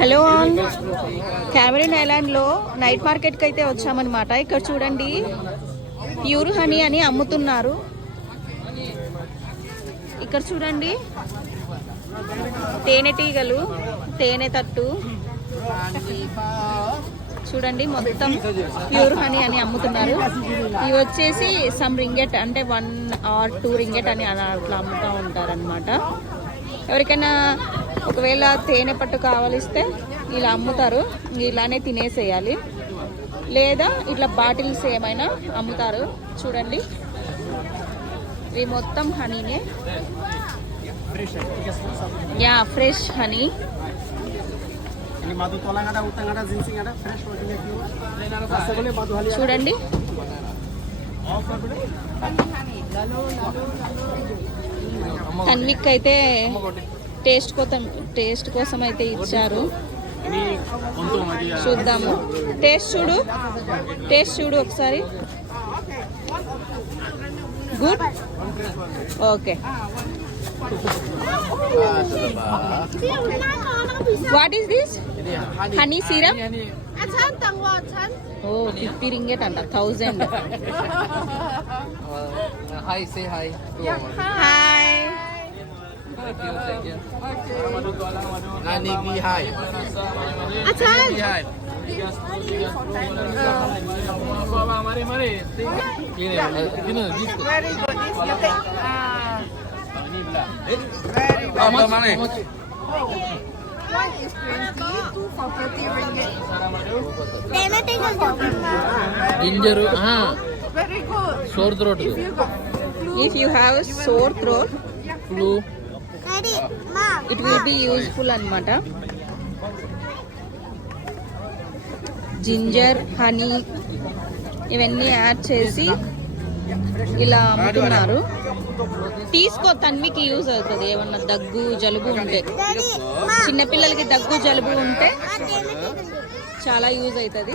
Hello all, Cameron island లో night market కి అయితే వచ్చామన్నమాట. ఇక్కడ చూడండి ప్యూర్ హనీ అని అమ్ముతున్నారు. ఇక్కడ చూడండి తేనెటీగలు, తేనె తట్టు చూడండి, మొత్తం ప్యూర్ హనీ అని అమ్ముతున్నారు. ఇవి వచ్చేసి సమ్ రింగెట్ అంటే 1 or 2 రింగెట్ అని అట్లా అమ్ముతూ ఉంటారు అనమాట. ఎవరికైనా ఒకవేళ తేనె పట్టు కావాలిస్తే ఇలా అమ్ముతారు, ఇలానే తినేసేయాలి. లేదా ఇట్లా బాటిల్స్ ఏమైనా అమ్ముతారు. చూడండి ఇవి మొత్తం హనీనే, యా ఫ్రెష్ హనీ. చూడండి తన్విక్ అయితే టేస్ట్ కోసం అయితే ఇచ్చారు. చూద్దాము, టేస్ట్ చూడు ఒకసారి. Good, okay. What is this? Honey syrup. ఓ 50 రింగెట్ అంట, 1000. Hi, say hi. Hi. Thank you. Nani bi hi. Achan. Hi. Mari. Gini, gitu. Very good. This you take. Very good. How much? One is 20, 2 for 30 ringgit. Ginger. Very good. Sore throat. If you got flu, If you have sore throat, Flu. it will be useful అన్నమాట. Ginger, honey ఇవన్నీ add చేసి ఇలా అమ్ముతున్నారు. తీసుకో, తన్వికి use అవుతుంది. ఏమన్నా దగ్గు జలుబు ఉంటే, చిన్నపిల్లలకి దగ్గు జలుబు ఉంటే చాలా యూజ్ అవుతుంది.